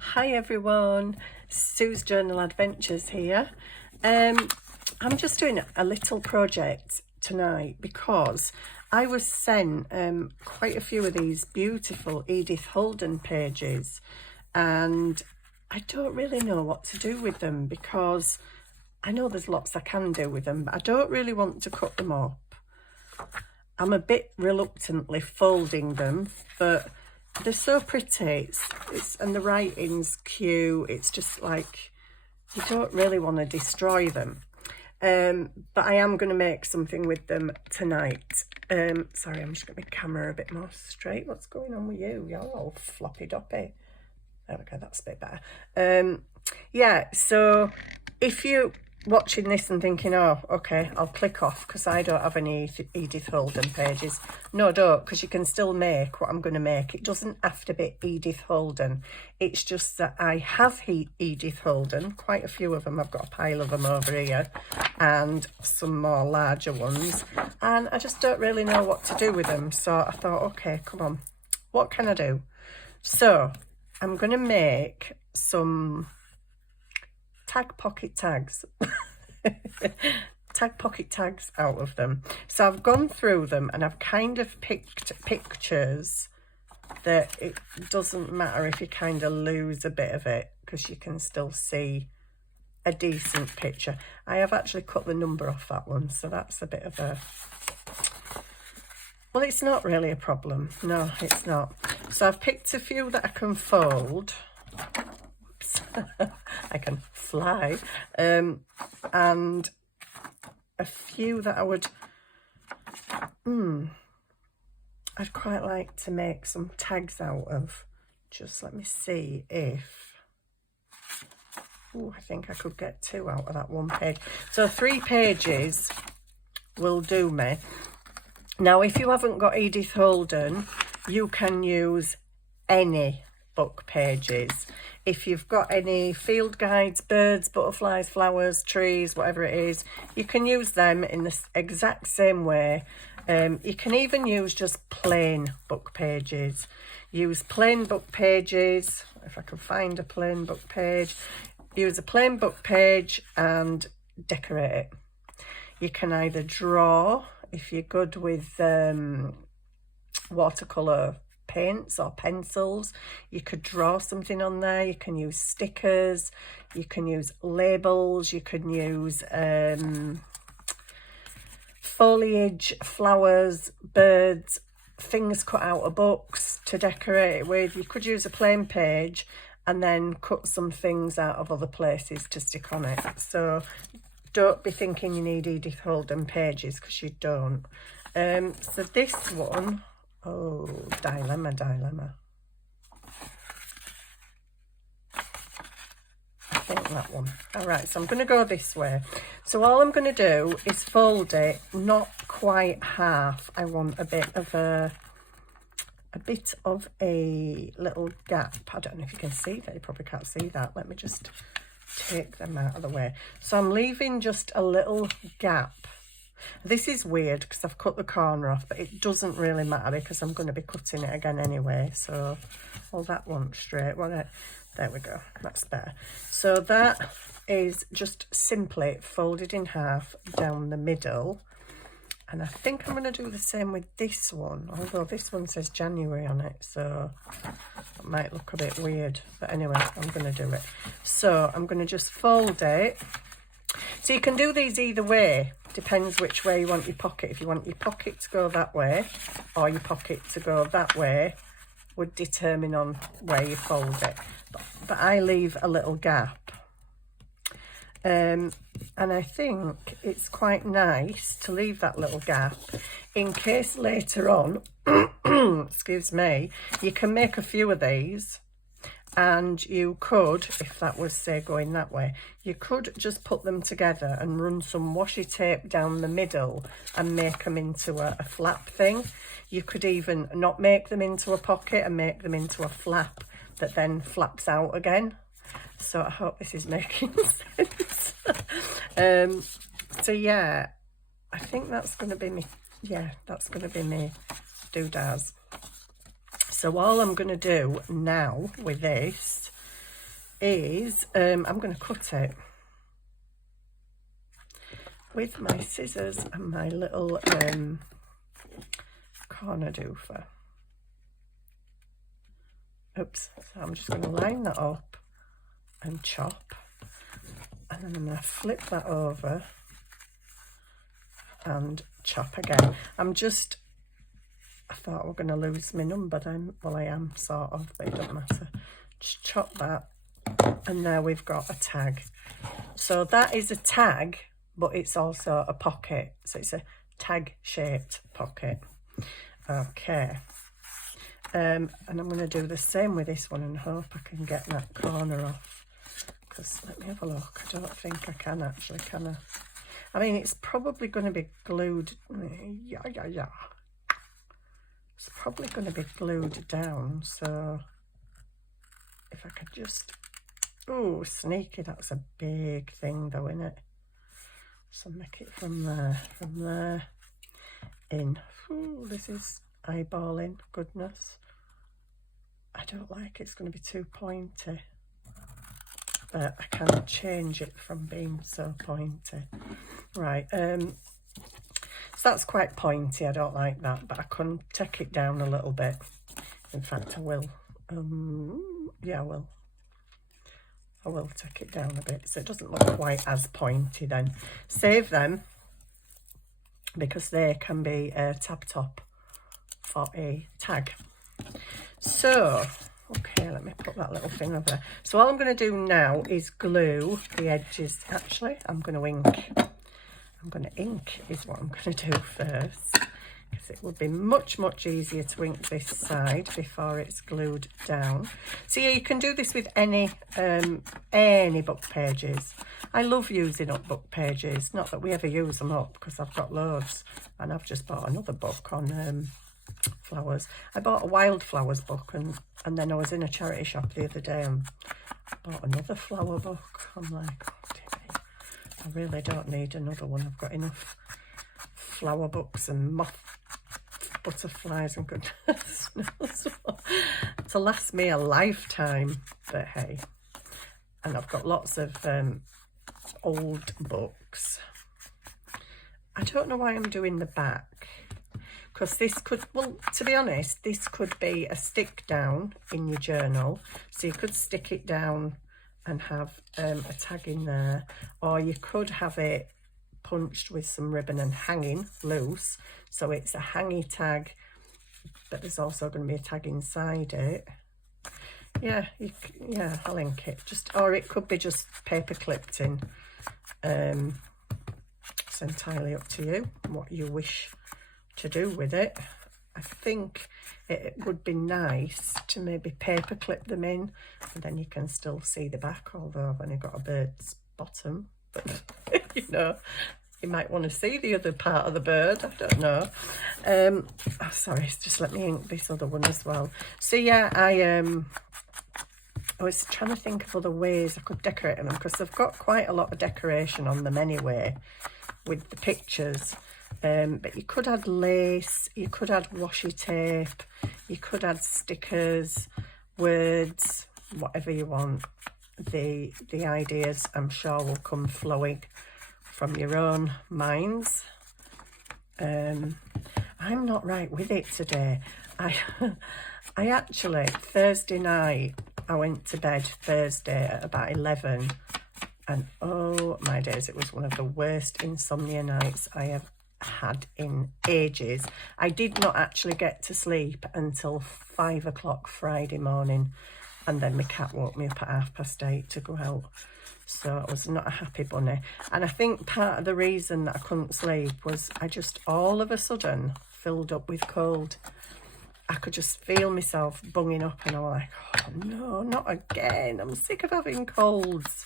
Hi everyone, Sue's Journal Adventures here. I'm just doing a little project tonight because I was sent quite a few of these beautiful Edith Holden pages, and I don't really know what to do with them because I know there's lots I can do with them, but I don't really want to cut them up. I'm a bit reluctantly folding them, but they're so pretty, and the writing's cute. It's just like, you don't really want to destroy them. But I am going to make something with them tonight. Sorry, I'm just going to make the camera a bit more straight. What's going on with you? You're all floppy doppy. There we go, that's a bit better. Yeah, so if you're watching this and thinking, oh, okay, I'll click off because I don't have any Edith Holden pages. No, don't, because you can still make what I'm going to make. It doesn't have to be Edith Holden. It's just that I have Edith Holden, quite a few of them. I've got a pile of them over here and some more larger ones. And I just don't really know what to do with them. So I thought, okay, come on, what can I do? So I'm going to make some tag pocket tags. Tag pocket tags out of them. So I've gone through them and I've kind of picked pictures that it doesn't matter if you kind of lose a bit of it because you can still see a decent picture. I have actually cut the number off that one, so that's a bit of a, well, it's not really a problem. No, it's not. So I've picked a few that I can fold. I can fly, and a few that I would, I'd quite like to make some tags out of. Just let me see if, I think I could get 2 out of that 1 page. So 3 pages will do me. Now, if you haven't got Edith Holden, you can use any book pages. If you've got any field guides, birds, butterflies, flowers, trees, whatever it is, you can use them in the exact same way. You can even use just plain book pages. Use plain book pages. If I can find a plain book page, use a plain book page and decorate it. You can either draw, if you're good with watercolour paints or pencils, you could draw something on there. You can use stickers, you can use labels, you can use foliage, flowers, birds, things cut out of books to decorate it with. You could use a plain page and then cut some things out of other places to stick on it. So don't be thinking you need Edith Holden pages, because you don't. So this one, oh, dilemma. I think that one. All right, so I'm going to go this way. So all I'm going to do is fold it, not quite half. I want a bit of a little gap. I don't know if you can see that. You probably can't see that. Let me just take them out of the way. So I'm leaving just a little gap. This is weird because I've cut the corner off, but it doesn't really matter because I'm going to be cutting it again anyway. So, well, that one straight. Well, there we go. That's better. So that is just simply folded in half down the middle. And I think I'm going to do the same with this one, although this one says January on it, so it might look a bit weird. But anyway, I'm going to do it. So I'm going to just fold it. So you can do these either way, depends which way you want your pocket. If you want your pocket to go that way or your pocket to go that way would determine on where you fold it. But I leave a little gap. And I think it's quite nice to leave that little gap in case later on, excuse me, you can make a few of these. And you could, if that was, say, going that way, you could just put them together and run some washi tape down the middle and make them into a flap thing. You could even not make them into a pocket and make them into a flap that then flaps out again. So I hope this is making sense. So yeah, I think that's going to be me. Yeah, that's going to be me doodads. So all I'm going to do now with this is, I'm going to cut it with my scissors and my little corner doofer. Oops, so I'm just going to line that up and chop, and then I'm going to flip that over and chop again. I thought we were going to lose my number then. Well, I am sort of, but it doesn't matter. Just chop that, and there we've got a tag. So that is a tag, but it's also a pocket. So it's a tag shaped pocket. Okay. And I'm going to do the same with this one and hope I can get that corner off. Because let me have a look. I don't think I can actually, can I? I mean, it's probably going to be glued. Yeah. It's probably going to be glued down. So if I could just, oh, sneaky, that's a big thing though, isn't it? So make it from there, in. Ooh, this is eyeballing, goodness. I don't like it's going to be too pointy, but I can change it from being so pointy. Right, so that's quite pointy, I don't like that, but I can take it down a little bit. In fact, I will. Yeah, I will take it down a bit so it doesn't look quite as pointy then. Save them because they can be a tab top for a tag. So, okay, let me put that little thing over there. So all I'm going to do now is glue the edges. Actually, I'm going to ink. I'm going to ink is what I'm going to do first, because it would be much easier to ink this side before it's glued down. So yeah, you can do this with any book pages. I love using up book pages, not that we ever use them up because I've got loads, and I've just bought another book on flowers. I bought a wildflowers book, and then I was in a charity shop the other day and bought another flower book. I'm like, oh dear, I really don't need another one. I've got enough flower books and moth butterflies and goodness knows what to last me a lifetime. But hey, and I've got lots of old books. I don't know why I'm doing the back, because this could, well, to be honest, this could be a stick down in your journal, so you could stick it down and have a tag in there, or you could have it punched with some ribbon and hanging loose, so it's a hangy tag, but there's also going to be a tag inside it. Yeah, I'll link it. Or it could be just paper clipped in. It's entirely up to you what you wish to do with it. I think it would be nice to maybe paper clip them in, and then you can still see the back, although I've only got a bird's bottom, but you know, you might want to see the other part of the bird. I don't know. Oh, sorry, just let me ink this other one as well. So yeah, I was trying to think of other ways I could decorate them, because I've got quite a lot of decoration on them anyway with the pictures. But you could add lace, you could add washi tape, you could add stickers, words, whatever you want. The ideas, I'm sure, will come flowing from your own minds. I'm not right with it today. I actually, Thursday night, I went to bed Thursday at about 11, and oh my days, it was one of the worst insomnia nights I have had in ages. I did not actually get to sleep until 5 o'clock Friday morning, and then my cat woke me up at 8:30 to go out. So I was not a happy bunny, and I think part of the reason that I couldn't sleep was I just all of a sudden filled up with cold. I could just feel myself bunging up, and I was like, oh no, not again, I'm sick of having colds.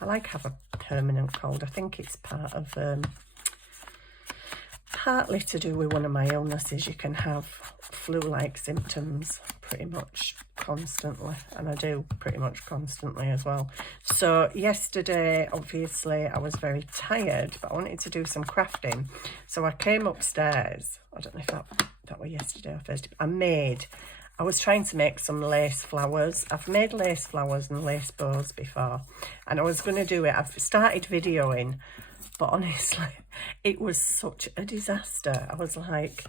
I like have a permanent cold. I think it's part of partly to do with one of my illnesses. You can have flu-like symptoms pretty much constantly, and I do pretty much constantly as well. So yesterday, obviously, I was very tired, but I wanted to do some crafting. So I came upstairs. I don't know if that were yesterday or Thursday. I made I was trying to make some lace flowers. I've made lace flowers and lace bows before, and I was going to do it. I've started videoing, but honestly, it was such a disaster. I was like,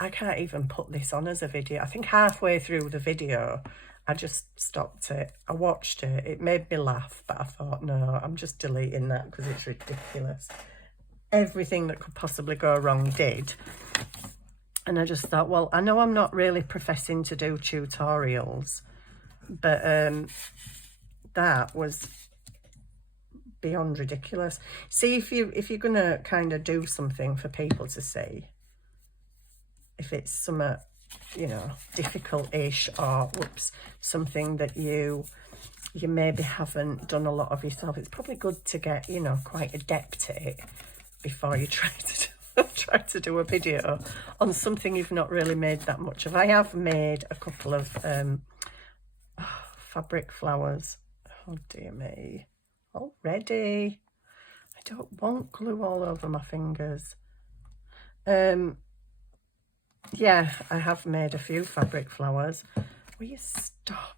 I can't even put this on as a video. I think halfway through the video, I just stopped it. I watched it. It made me laugh, but I thought, no, I'm just deleting that because it's ridiculous. Everything that could possibly go wrong did. And I just thought, well, I know I'm not really professing to do tutorials, but that was beyond ridiculous. See, if you're gonna kind of do something for people to see, if it's something, you know, difficult-ish, or whoops, something that you maybe haven't done a lot of yourself, it's probably good to get, you know, quite adept at it before you try to do a video on something you've not really made that much of. I have made a couple of fabric flowers. Oh dear me, already. I don't want glue all over my fingers. Yeah, I have made a few fabric flowers. Will you stop?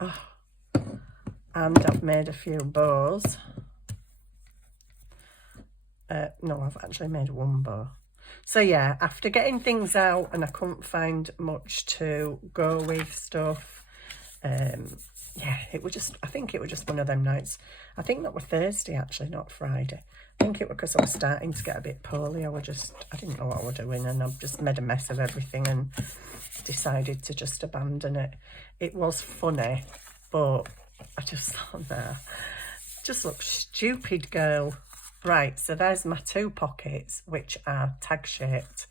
Oh. And I've made a few bows. No, I've actually made one bow. So yeah, after getting things out and I couldn't find much to go with stuff, yeah, it was just, I think it was just one of them nights. I think that was Thursday actually, not Friday. I think it was because I was starting to get a bit poorly. I didn't know what I was doing, and I've just made a mess of everything and decided to just abandon it. It was funny, but I just thought, nah, just look stupid, girl. Right, so there's my two pockets, which are tag shaped.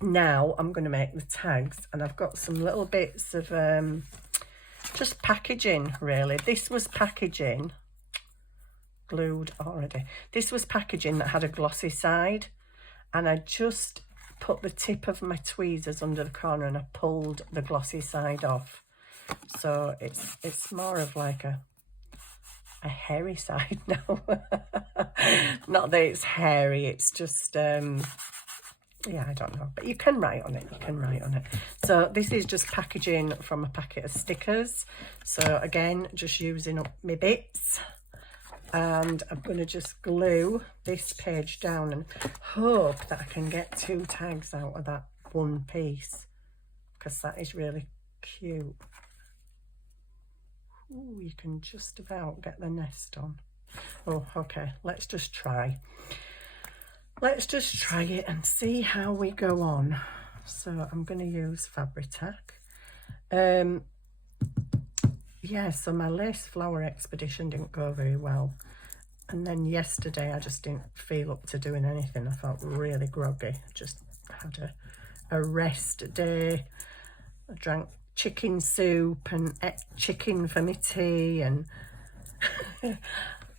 Now I'm going to make the tags, and I've got some little bits of just packaging, really. This was packaging, glued already. This was packaging that had a glossy side, and I just put the tip of my tweezers under the corner and I pulled the glossy side off. So it's more of like a hairy side now. Not that it's hairy, it's just yeah, I don't know, but you can write on it, So this is just packaging from a packet of stickers. So again, just using up my bits, and I'm going to just glue this page down and hope that I can get 2 tags out of that one piece, because that is really cute. Ooh, you can just about get the nest on. Oh, okay, let's just try. Let's just try it and see how we go on. So I'm going to use Fabri-Tac. Yeah, so my lace flower expedition didn't go very well. And then yesterday I just didn't feel up to doing anything. I felt really groggy. Just had a rest day. I drank chicken soup and ate chicken for my tea, and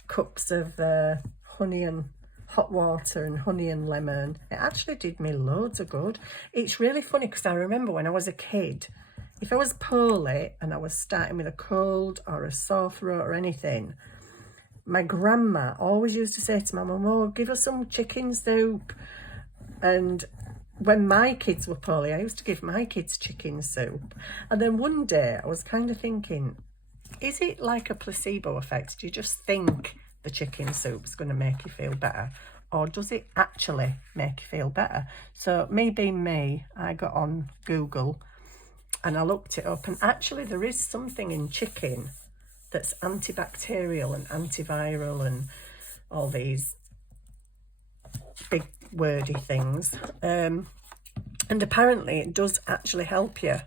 cups of honey and hot water and honey and lemon. It actually did me loads of good. It's really funny because I remember when I was a kid, if I was poorly and I was starting with a cold or a sore throat or anything, my grandma always used to say to my mum, oh, give us some chicken soup. And when my kids were poorly, I used to give my kids chicken soup. And then one day I was kind of thinking, is it like a placebo effect? Do you just think the chicken soup's going to make you feel better, or does it actually make you feel better? So me being me, I got on Google and I looked it up, and actually there is something in chicken that's antibacterial and antiviral and all these big wordy things, and apparently it does actually help you.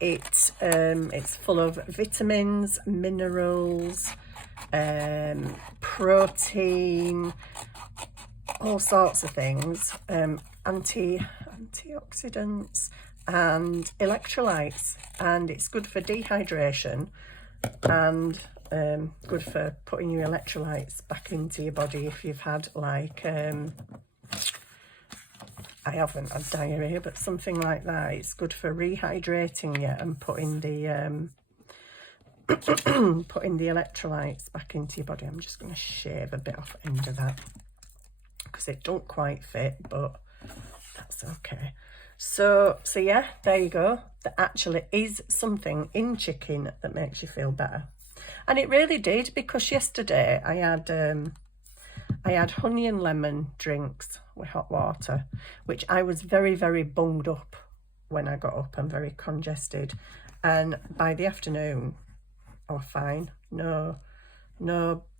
It's full of vitamins, minerals, protein, all sorts of things, antioxidants and electrolytes, and it's good for dehydration and good for putting your electrolytes back into your body if you've had like I haven't had diarrhea, but something like that. It's good for rehydrating you and putting the putting the electrolytes back into your body. I'm just going to shave a bit off the end of that because it don't quite fit, but that's okay. So yeah, there you go. There actually is something in chicken that makes you feel better. And it really did, because yesterday I had honey and lemon drinks with hot water, which I was very, very bunged up when I got up and very congested. And by the afternoon, I was fine. No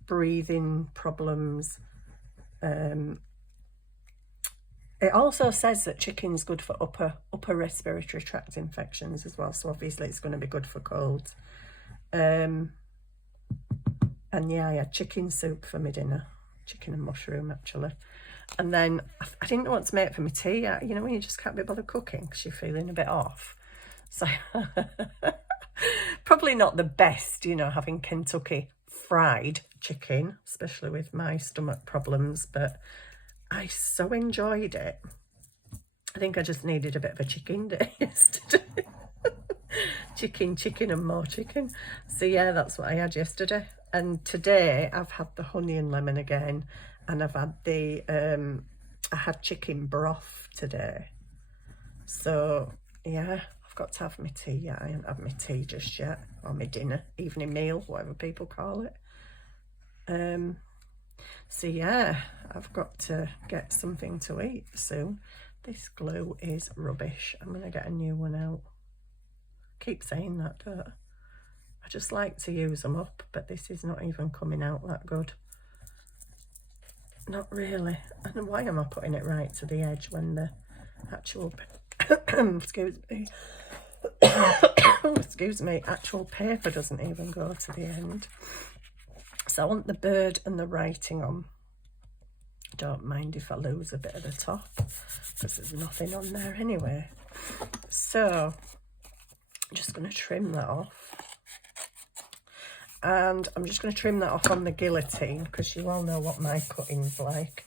breathing problems. It also says that chicken's good for upper respiratory tract infections as well. So obviously it's going to be good for colds. And yeah, I had chicken soup for my dinner. Chicken and mushroom, actually. And then I didn't know what to make for my tea. You know, when you just can't be bothered cooking because you're feeling a bit off. So probably not the best, you know, having Kentucky fried chicken, especially with my stomach problems, but I so enjoyed it. I think I just needed a bit of a chicken day yesterday. chicken and more chicken. So yeah, that's what I had yesterday. And today I've had the honey and lemon again, and I've had the I had chicken broth today. So yeah, I've got to have my tea. Yeah, I haven't had my tea just yet, or my dinner, evening meal, whatever people call it. So yeah, I've got to get something to eat soon. This glue is rubbish. I'm gonna get a new one out. Keep saying that, don't I? I just like to use them up, but this is not even coming out that good. Not really. I don't know why am I putting it right to the edge when the actual excuse me excuse me, actual paper doesn't even go to the end. So I want the bird and the writing on. Don't mind if I lose a bit of the top, because there's nothing on there anyway. So I'm just going to trim that off. And I'm just going to trim that off on the guillotine, because you all know what my cutting's like.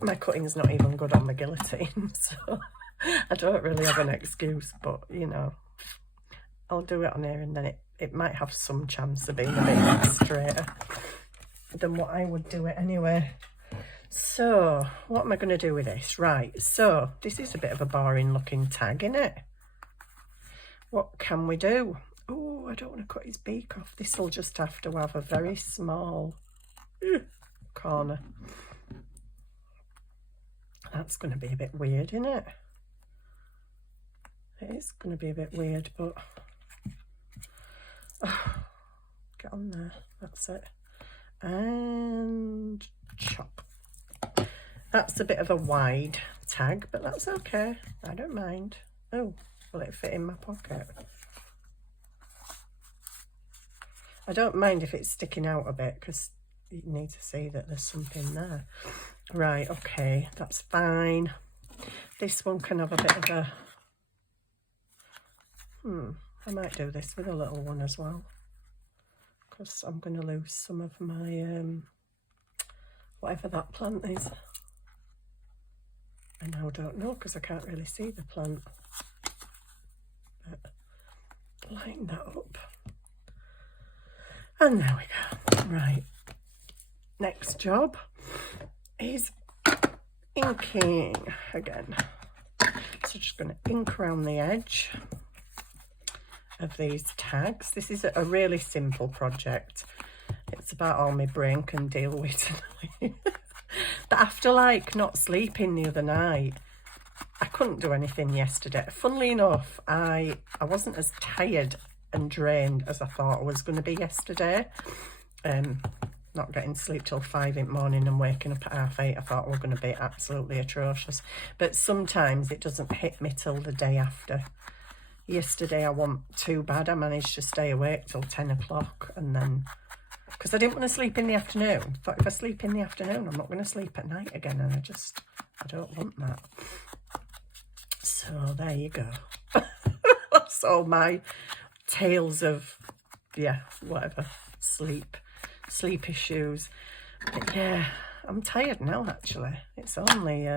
My cutting's not even good on the guillotine, so I don't really have an excuse, but you know, I'll do it on here, and then it might have some chance of being a bit straighter than what I would do it anyway. So what am I going to do with this? Right, so this is a bit of a boring looking tag, isn't it? What can we do? Oh, I don't want to cut his beak off. This will just have to have a very small corner. That's going to be a bit weird, isn't it? It is going to be a bit weird, but get on there. That's it. And chop. That's a bit of a wide tag, but that's okay. I don't mind. Oh, will it fit in my pocket? I don't mind if it's sticking out a bit, because you need to see that there's something there. Right, okay, that's fine. This one can have a bit of a... I might do this with a little one as well, because I'm going to lose some of my, whatever that plant is. I now don't know, because I can't really see the plant. But line that up. And there we go. Right. Next job is inking again. So just going to ink around the edge of these tags. This is a really simple project. It's about all my brain can deal with. But after like not sleeping the other night, I couldn't do anything yesterday. Funnily enough, I wasn't as tired and drained as I thought I was going to be yesterday. Not getting sleep till 5 in the morning and waking up at 8:30, I thought we were going to be absolutely atrocious. But sometimes it doesn't hit me till the day after. Yesterday I wasn't too bad. I managed to stay awake till 10 o'clock, and then, because I didn't want to sleep in the afternoon. I thought if I sleep in the afternoon, I'm not going to sleep at night again, and I don't want that. So there you go. That's all my tales of, yeah, whatever, sleep issues. But yeah, I'm tired now actually. It's only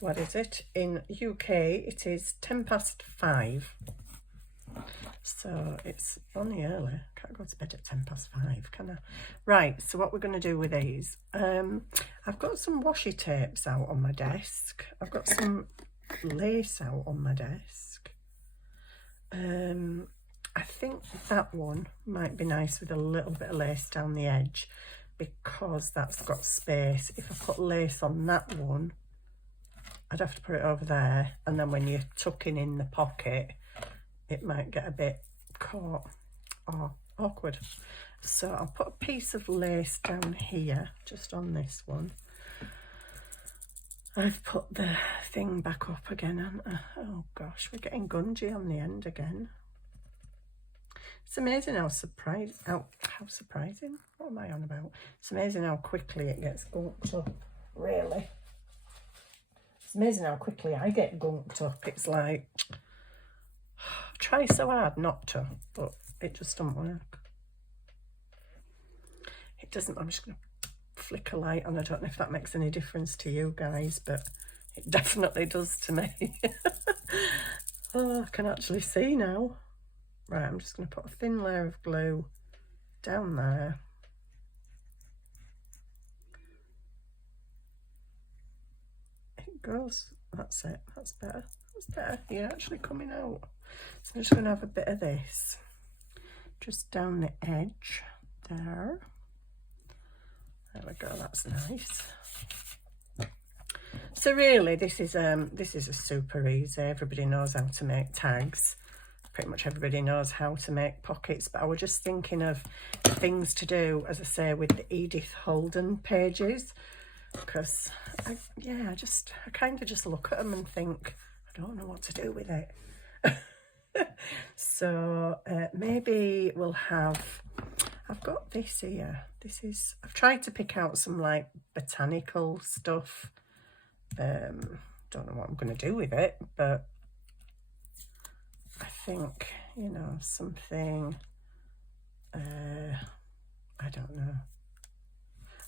what is it in UK? It is 5:10, so it's only early. Can't go to bed at 5:10, can I? Right, so what we're going to do with these, I've got some washi tapes out on my desk. I've got some lace out on my desk. I think that one might be nice with a little bit of lace down the edge, because that's got space. If I put lace on that one, I'd have to put it over there, and then when you're tucking in the pocket, it might get a bit caught or awkward. So I'll put a piece of lace down here, just on this one. I've put the thing back up again, haven't I? Oh gosh, we're getting gungy on the end again. It's amazing how surprising, what am I on about? It's amazing how quickly it gets gunked up, really. It's amazing how quickly I get gunked up. It's like, I try so hard not to, but it just doesn't work. It doesn't. I'm just going to flick a light on. I don't know if that makes any difference to you guys, but it definitely does to me. Oh, I can actually see now. Right, I'm just going to put a thin layer of glue down there. It goes. That's it. That's better. That's better. You're actually coming out. So I'm just going to have a bit of this just down the edge there. There we go. That's nice. So really, this is a super easy. Everybody knows how to make tags. Pretty much everybody knows how to make pockets, but I was just thinking of things to do, as I say, with the Edith Holden pages, because I kind of just look at them and think, I don't know what to do with it. So maybe we'll have, I've got this here. I've tried to pick out some like botanical stuff. Don't know what I'm going to do with it, but I think, you know, something, I don't know.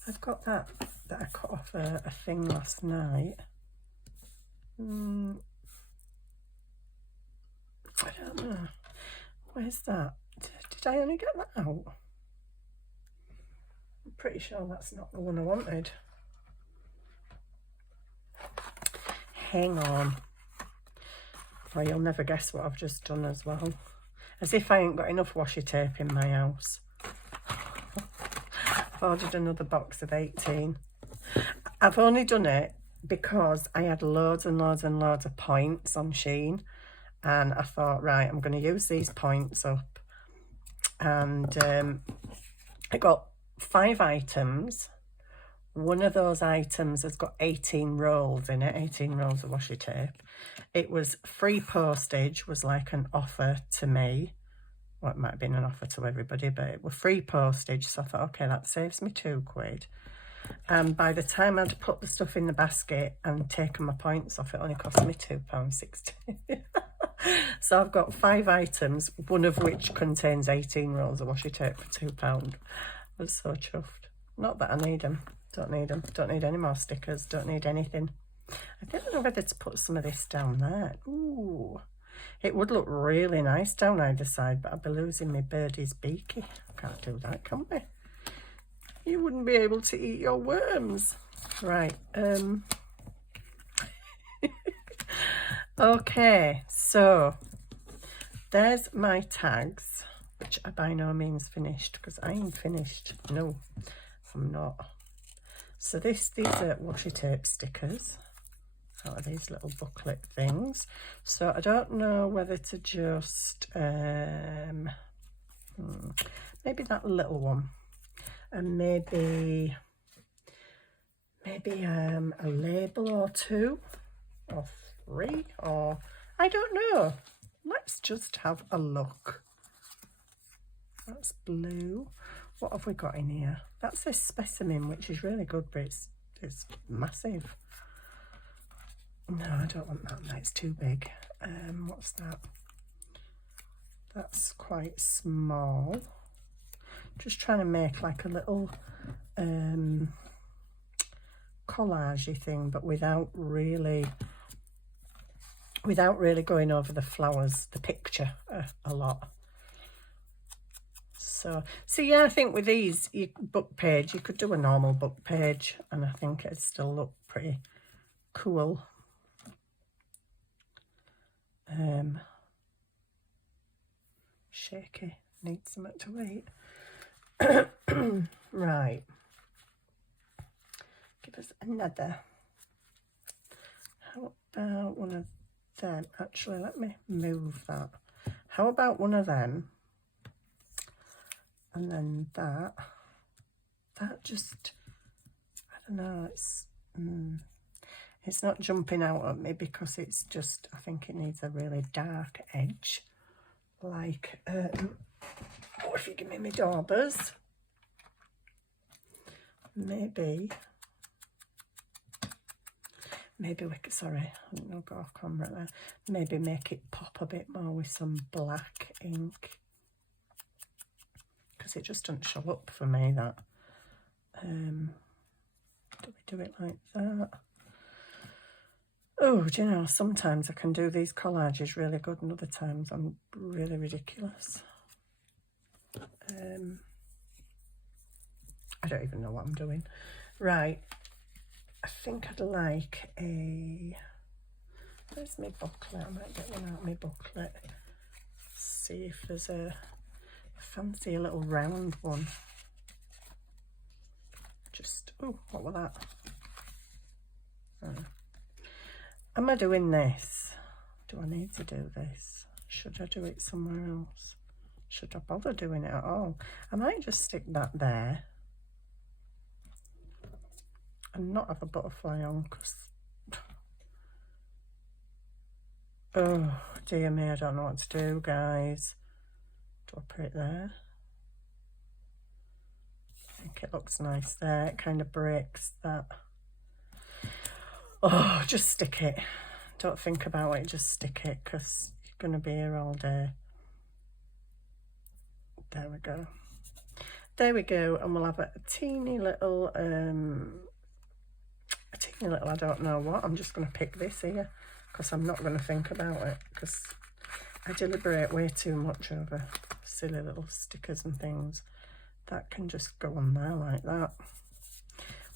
I've got that I cut off a thing last night. I don't know. Where's that? Did I only get that out? I'm pretty sure that's not the one I wanted. Hang on. Oh, you'll never guess what I've just done as well. As if I ain't got enough washi tape in my house. I've ordered another box of 18. I've only done it because I had loads and loads and loads of points on Shein. And I thought, right, I'm going to use these points up. And I got 5 items. One of those items has got 18 rolls in it, 18 rolls of washi tape. It was free postage, was like an offer to me. Well, it might have been an offer to everybody, but it was free postage. So I thought, okay, that saves me £2. And by the time I'd put the stuff in the basket and taken my points off, it only cost me £2.60. So I've got 5 items, one of which contains 18 rolls of washi tape for £2. I was so chuffed. Not that I need them. Don't need them. Don't need any more stickers. Don't need anything. I don't know whether to put some of this down there. Ooh. It would look really nice down either side, but I'd be losing my birdie's beaky. Can't do that, can we? You wouldn't be able to eat your worms. Right. Okay, so there's my tags, which are by no means finished, because I ain't finished. No, I'm not. So these are washi tape stickers out of these little booklet things. So I don't know whether to just maybe that little one, and maybe a label or 2 or 3, or I don't know. Let's just have a look. That's blue. What have we got in here? That's this specimen, which is really good, but it's massive. No, I don't want that. That's too big. What's that? That's quite small. Just trying to make like a little collage-y thing, but without really going over the flowers, the picture a lot. So yeah, I think with these book page, you could do a normal book page, and I think it'd still look pretty cool. Shaky, needs something to eat. Right, give us another. How about one of them? Actually, let me move that. How about one of them? And then that just, I don't know, it's not jumping out at me because it's just, I think it needs a really dark edge. Like, oh, if you give me my daubers, maybe we could, sorry, I didn't know, go off camera there. Maybe make it pop a bit more with some black ink, because it just doesn't show up for me, that. Do we do it like that? Oh, do you know, sometimes I can do these collages really good and other times I'm really ridiculous. I don't even know what I'm doing. Right, I think I'd like a, where's my booklet? I might get one out of my booklet. See if there's a, I fancy a little round one. Just, oh, what was that? Am I doing this? Do I need to do this? Should I do it somewhere else? Should I bother doing it at all? I might just stick that there and not have a butterfly on, because, oh dear me, I don't know what to do, guys. Do I put it there? I think it looks nice there. It kind of breaks that. Oh, just stick it. Don't think about it, just stick it, because you're going to be here all day. There we go. There we go, and we'll have a teeny little, I don't know what. I'm just going to pick this here, because I'm not going to think about it, because I deliberate way too much over silly little stickers and things. That can just go on there like that.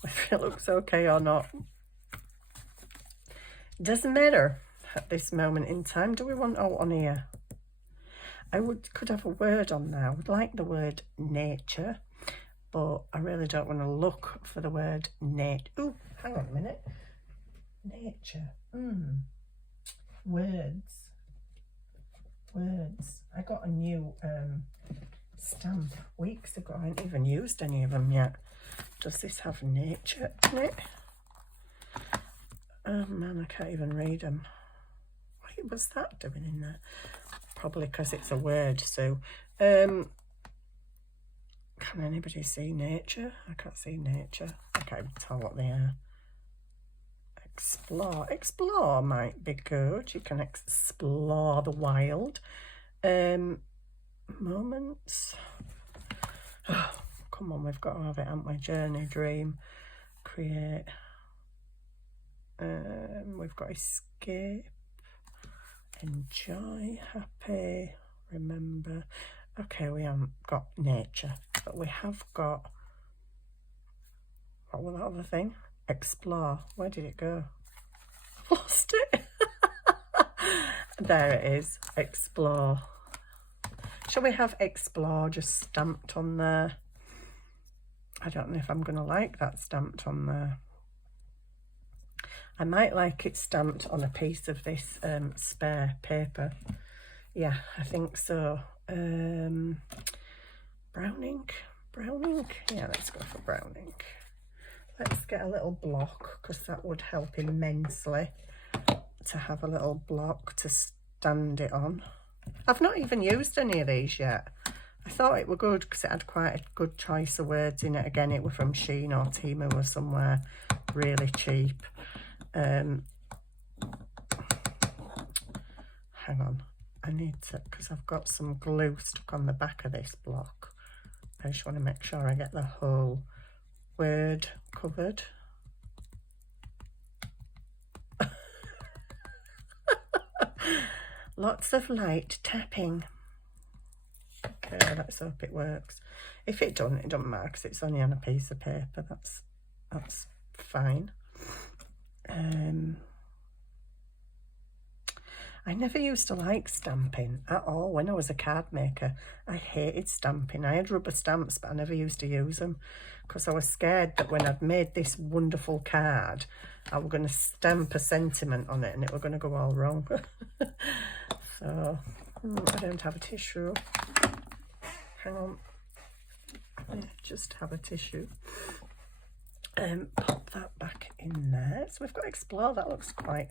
Whether it looks okay or not doesn't matter at this moment in time. Do we want out on here? I could have a word on there. I would like the word nature, but I really don't want to look for the word ooh, hang on a minute. Nature. Words. I got a new stamp weeks ago. I haven't even used any of them yet. Does this have nature in it? Oh man, I can't even read them. What was that doing in there? Probably because it's a word, so can anybody see nature? I can't see nature. I can't even tell what they are. Explore might be good. You can explore the wild. Moments. Oh, come on, we've got to have it, haven't we? Journey, dream, create. We've got escape, enjoy, happy, remember. Okay, we haven't got nature, but we have got, what was that other thing? Explore. Where did it go? Lost it. There it is. Explore. Shall we have explore just stamped on there? I don't know if I'm going to like that stamped on there. I might like it stamped on a piece of this spare paper. Yeah, I think so. Brown ink? Yeah, let's go for brown ink. Let's get a little block, because that would help immensely to have a little block to stand it on. I've not even used any of these yet. I thought it were good because it had quite a good choice of words in it. Again, it were from Shein or Temu or somewhere really cheap. Hang on, I need to, because I've got some glue stuck on the back of this block. I just want to make sure I get the whole word covered. Lots of light tapping. Okay, let's hope it works. If it doesn't, it doesn't matter because it's only on a piece of paper. That's fine. I never used to like stamping at all when I was a card maker. I hated stamping. I had rubber stamps, but I never used to use them because I was scared that when I'd made this wonderful card, I was going to stamp a sentiment on it and it was going to go all wrong. So, I don't have a tissue. Hang on. I just have a tissue. Pop that back in there. So we've got Explore. That looks quite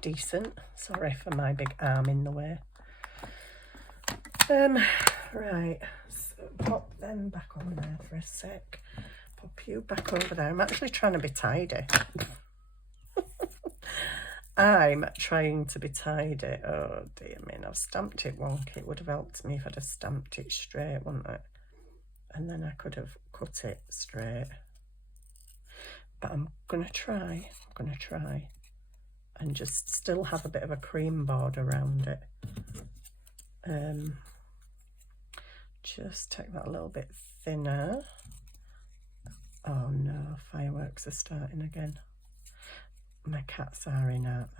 decent. Sorry for my big arm in the way. Right, so pop them back on there for a sec. Pop you back over there. I'm actually trying to be tidy. I'm trying to be tidy. Oh dear me, I've stamped it wonky. It would have helped me if I'd have stamped it straight, wouldn't it? And then I could have cut it straight. But I'm going to try and just still have a bit of a cream board around it. Just take that a little bit thinner. Oh no, fireworks are starting again. My cats are in, aren't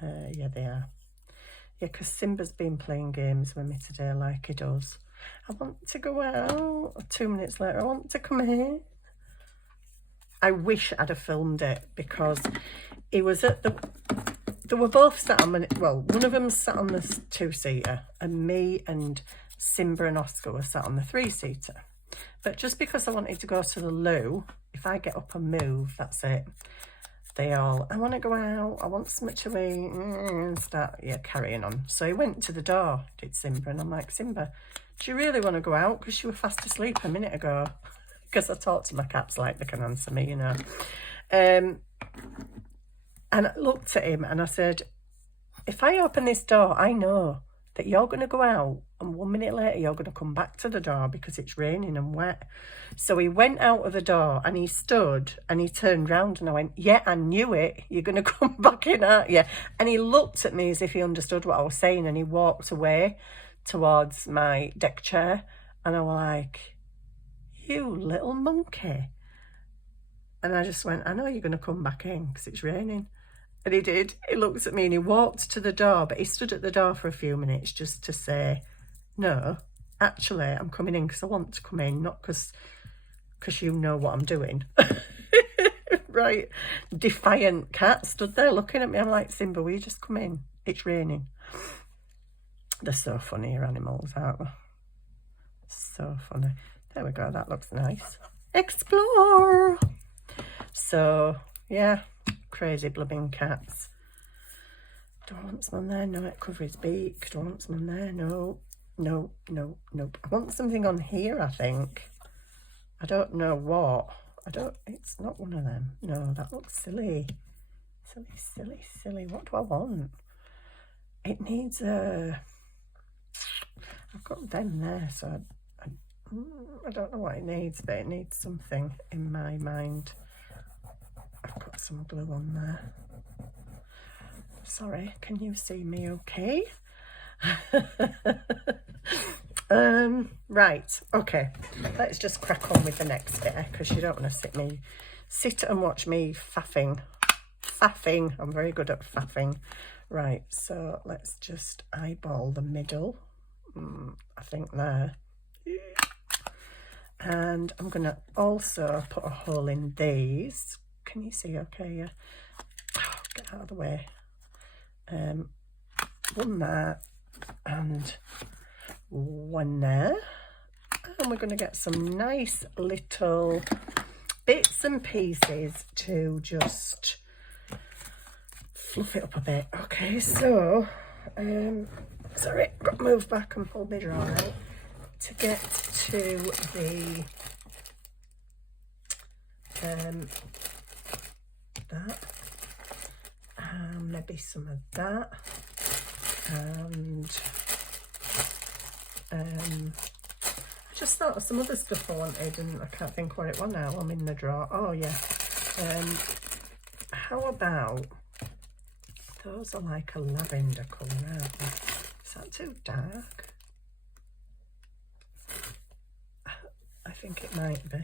they? Yeah, they are. Yeah, because Simba's been playing games with me today like he does. I want to go out. 2 minutes later, I want to come here. I wish I'd have filmed it because it was at the... They were both sat on the... Well, one of them sat on the 2-seater and me and Simba and Oscar were sat on the 3-seater. But just because I wanted to go to the loo, if I get up and move, that's it. They all, I want to go out, I want something to eat, and start, yeah, carrying on. So he went to the door, did Simba, and I'm like, Simba, do you really want to go out? Because you were fast asleep a minute ago. Because I talk to my cats like they can answer me, you know. And I looked at him and I said, if I open this door, I know that you're going to go out and 1 minute later you're going to come back to the door because it's raining and wet. So he went out of the door and he stood and he turned round and I went, yeah, I knew it. You're going to come back in, aren't you? And he looked at me as if he understood what I was saying and he walked away towards my deck chair and I was like, you little monkey. And I just went, I know you're going to come back in because it's raining. And he did. He looked at me and he walked to the door, but he stood at the door for a few minutes just to say, no, actually, I'm coming in because I want to come in, not because you know what I'm doing. Right. Defiant cat stood there looking at me. I'm like, Simba, will you just come in? It's raining. They're so funny, your animals, aren't they? So funny. There we go. That looks nice. Explore. So, yeah. Crazy blubbing cats. Do I want some on there? No, it covers his beak. Do I want some on there? No. No, no, nope. I want something on here, I think. I don't know what. It's not one of them. No, that looks silly. Silly, silly, silly. What do I want? It needs a... I've got them there, so I don't know what it needs, but it needs something in my mind. I've got some glue on there. Sorry, can you see me okay? Right, okay. Let's just crack on with the next bit because you don't want to sit and watch me faffing. Faffing, I'm very good at faffing. Right, so let's just eyeball the middle. I think there. And I'm going to also put a hole in these. Can you see okay? Yeah. Oh, get out of the way. One there and one there. And we're going to get some nice little bits and pieces to just fluff it up a bit. Okay, so, sorry, got to move back and pull my drawer out to get to the, that, maybe some of that, and I just thought of some other stuff I wanted and I can't think what it was now. I'm in the drawer. Oh yeah. How about, those are like a lavender colour, aren't they? Is that too dark? I think it might be.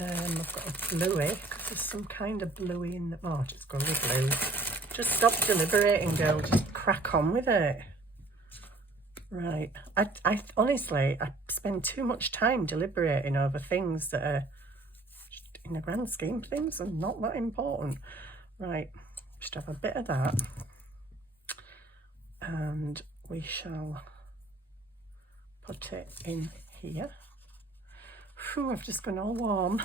I've got a bluey, because there's some kind of bluey in the... Oh, just go with blue. Just stop deliberating, girl. Just crack on with it. Right. I honestly, I spend too much time deliberating over things that are, in the grand scheme of things, are not that important. Right. Just have a bit of that. And we shall put it in here. Whew, I've just gone all warm.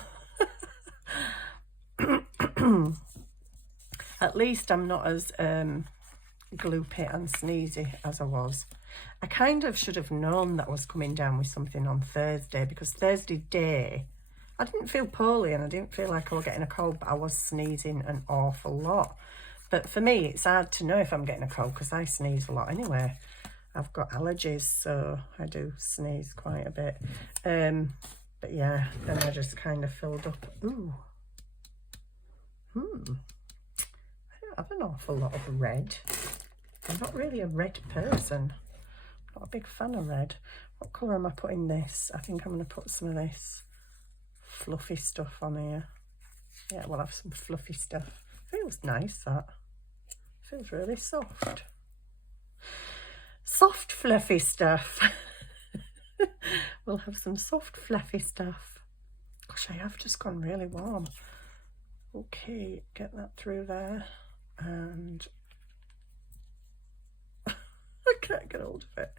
At least I'm not as gloopy and sneezy as I was. I kind of should have known that I was coming down with something on Thursday, because Thursday day I didn't feel poorly and I didn't feel like I was getting a cold, but I was sneezing an awful lot. But for me, it's hard to know if I'm getting a cold because I sneeze a lot anyway. I've got allergies, so I do sneeze quite a bit. But yeah, then I just kind of filled up. Ooh. I don't have an awful lot of red. I'm not really a red person. Not a big fan of red. What colour am I putting this? I think I'm going to put some of this fluffy stuff on here. Yeah, we'll have some fluffy stuff. Feels nice, that. Feels really soft. Soft, fluffy stuff. We'll have some soft, fluffy stuff. Gosh, I have just gone really warm. Okay, get that through there. And I can't get hold of it.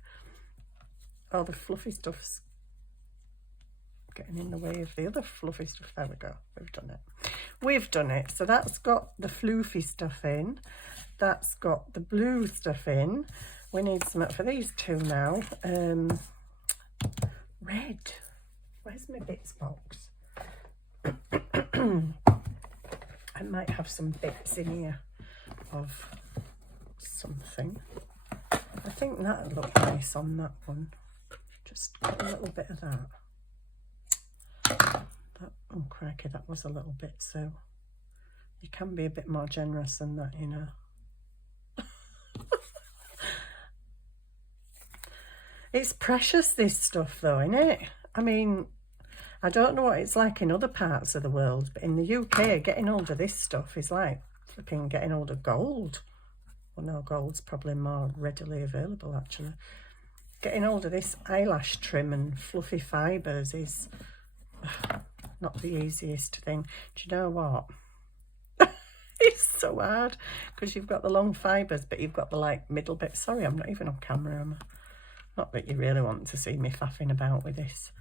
Oh, the fluffy stuff's getting in the way of the other fluffy stuff. There we go. We've done it. We've done it. So that's got the floofy stuff in. That's got the blue stuff in. We need some for these two now. Red. Where's my bits box? I might have some bits in here of something. I think that'll look nice on that one. Just put a little bit of that. Oh crikey, that was a little bit, so you can be a bit more generous than that, you know. It's precious, this stuff though, isn't it? I mean, I don't know what it's like in other parts of the world, but in the UK, getting hold of this stuff is like flipping getting hold of gold. Well, no, gold's probably more readily available, actually. Getting hold of this eyelash trim and fluffy fibres is not the easiest thing. Do you know what? It's so hard because you've got the long fibres, but you've got the like middle bit. Sorry, I'm not even on camera. Not that you really want to see me faffing about with this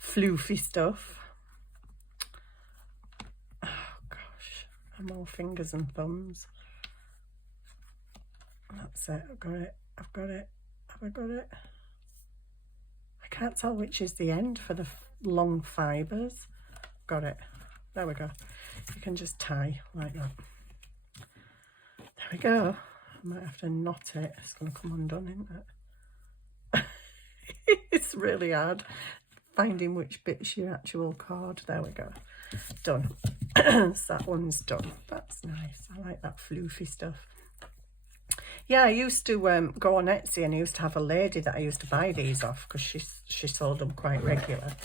floofy stuff. Oh gosh, I'm all fingers and thumbs. That's it. I've got it. I've got it. Have I got it? I can't tell which is the end for the long fibres. Got it. There we go. You can just tie like that. There we go. I might have to knot it. It's going to come undone, isn't it? It's really hard finding which bit's your actual cord. There we go. Done. So that one's done. That's nice. I like that floofy stuff. Yeah, I used to go on Etsy, and I used to have a lady that I used to buy these off because she sold them quite regular.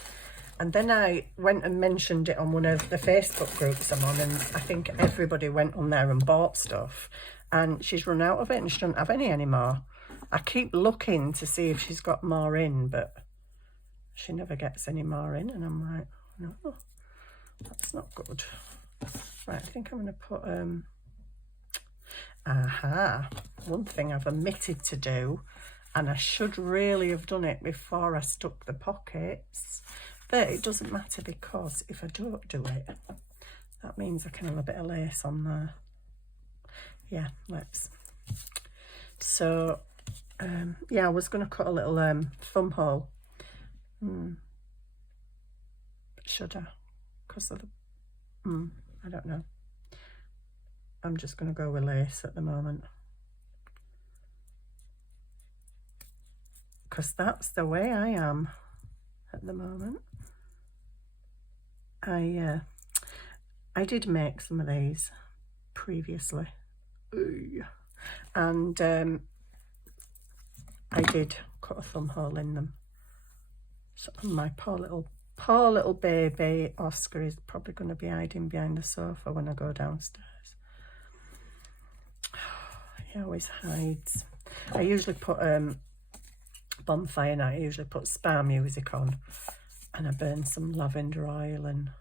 And then I went and mentioned it on one of the Facebook groups I'm on, and I think everybody went on there and bought stuff. And she's run out of it and she doesn't have any anymore. I keep looking to see if she's got more in, but she never gets any more in. And I'm like, no, that's not good. Right, I think I'm going to put... one thing I've omitted to do, and I should really have done it before I stuck the pockets, but it doesn't matter because if I don't do it, that means I can have a bit of lace on there. Yeah, let's. So, yeah, I was going to cut a little thumb hole. Should I? Because of the... I don't know. I'm just going to go with lace at the moment. Because that's the way I am at the moment. I did make some of these previously. And I did cut a thumb hole in them. So my poor little baby Oscar is probably going to be hiding behind the sofa when I go downstairs. He always hides. I usually put bonfire night, I usually put spa music on, and I burn some lavender oil. And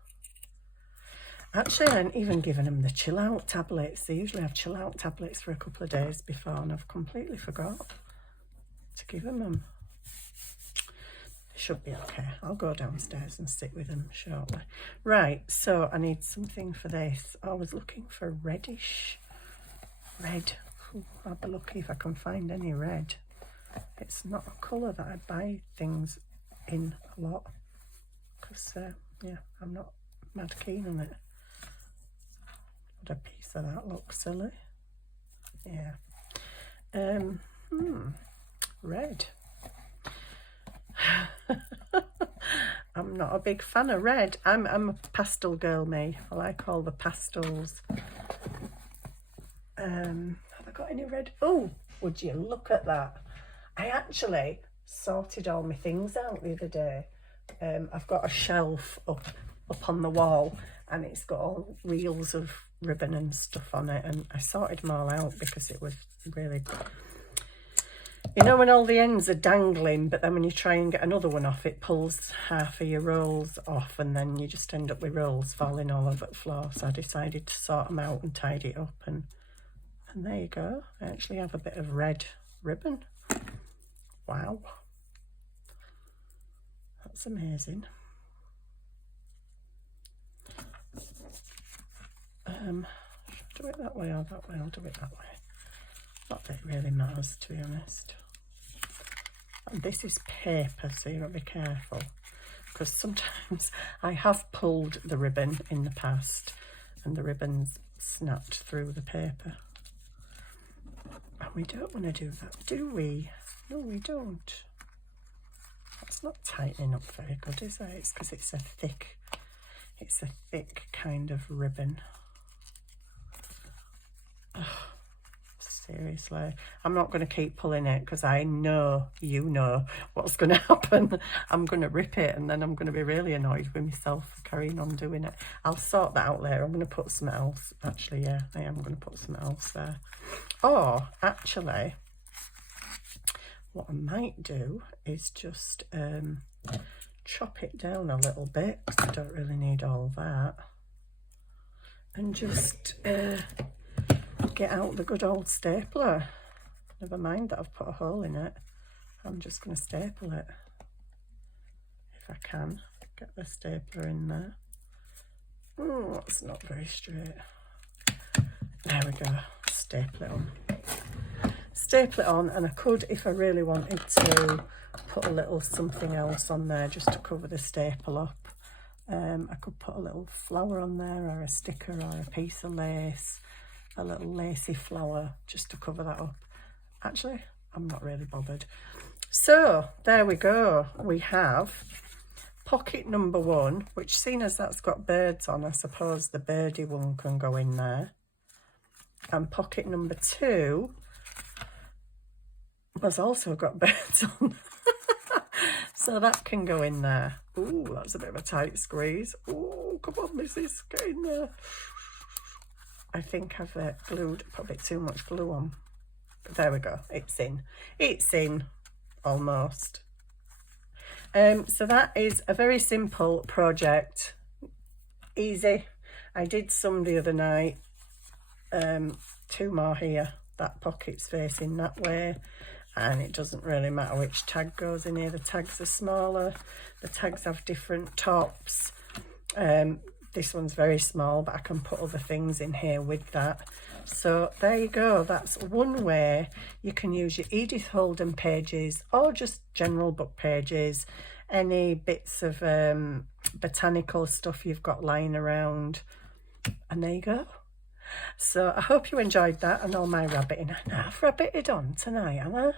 actually, I hadn't even given them the chill out tablets. They usually have chill out tablets for a couple of days before, and I've completely forgot to give them. They should be okay. I'll go downstairs and sit with them shortly. Right, so I need something for this. I was looking for reddish red. Ooh, I'll be lucky if I can find any red. It's not a colour that I buy things in a lot, because yeah, I'm not mad keen on it. Would a piece of that look silly? Yeah. Red. I'm not a big fan of red. I'm a pastel girl, me. I like all the pastels. Have I got any red? Oh, would you look at that? I actually sorted all my things out the other day. I've got a shelf up on the wall, and it's got all reels of ribbon and stuff on it, and I sorted them all out because it was really, you know, when all the ends are dangling, but then when you try and get another one off, it pulls half of your rolls off, and then you just end up with rolls falling all over the floor. So I decided to sort them out and tidy it up, and there you go. I actually have a bit of red ribbon. Wow, that's amazing. Should I do it that way or that way? I'll do it that way. Not that it really matters, to be honest. And this is paper, so you've got to be careful, because sometimes I have pulled the ribbon in the past and the ribbon's snapped through the paper. And we don't want to do that, do we? No, we don't. That's not tightening up very good, is it? It's because it's a thick kind of ribbon. Ugh, seriously, I'm not going to keep pulling it, because I know, you know what's going to happen. I'm going to rip it, and then I'm going to be really annoyed with myself for carrying on doing it. I'll sort that out later. I'm going to put something else. Actually, yeah, I am going to put something else there. Or actually, what I might do is just chop it down a little bit, because I don't really need all that, and just get out the good old stapler. Never mind that I've put a hole in it. I'm just going to staple it if I can get the stapler in there. Oh, that's not very straight. There we go. Staple it on. Staple it on, and I could, if I really wanted to, put a little something else on there just to cover the staple up. I could put a little flower on there, or a sticker, or a piece of lace, a little lacy flower, just to cover that up. Actually, I'm not really bothered. So there we go. We have pocket number 1, which, seeing as that's got birds on, I suppose the birdie one can go in there. And pocket number 2 has also got birds on. So that can go in there. Ooh, that's a bit of a tight squeeze. Ooh, come on, missus, get in there. I think I've glued a bit too much glue on. But there we go, it's in. It's in, almost. So that is a very simple project. Easy. I did some the other night. 2 more here. That pocket's facing that way. And it doesn't really matter which tag goes in here. The tags are smaller. The tags have different tops. This one's very small, but I can put other things in here with that. So there you go. That's one way you can use your Edith Holden pages, or just general book pages, any bits of botanical stuff you've got lying around. And there you go. So I hope you enjoyed that and all my rabbiting. I've rabbited on tonight, haven't I?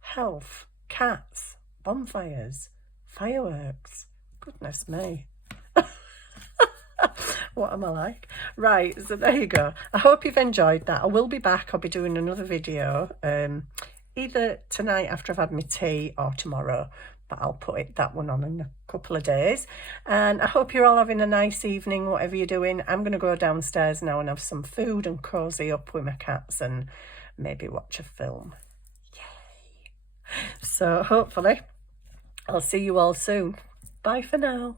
Health, cats, bonfires, fireworks. Goodness me. What am I like? Right, so there you go. I hope you've enjoyed that. I will be back. I'll be doing another video either tonight after I've had my tea, or tomorrow, but I'll put that one on in a couple of days. And I hope you're all having a nice evening, whatever you're doing. I'm going to go downstairs now and have some food and cozy up with my cats and maybe watch a film. Yay! So hopefully I'll see you all soon. Bye for now.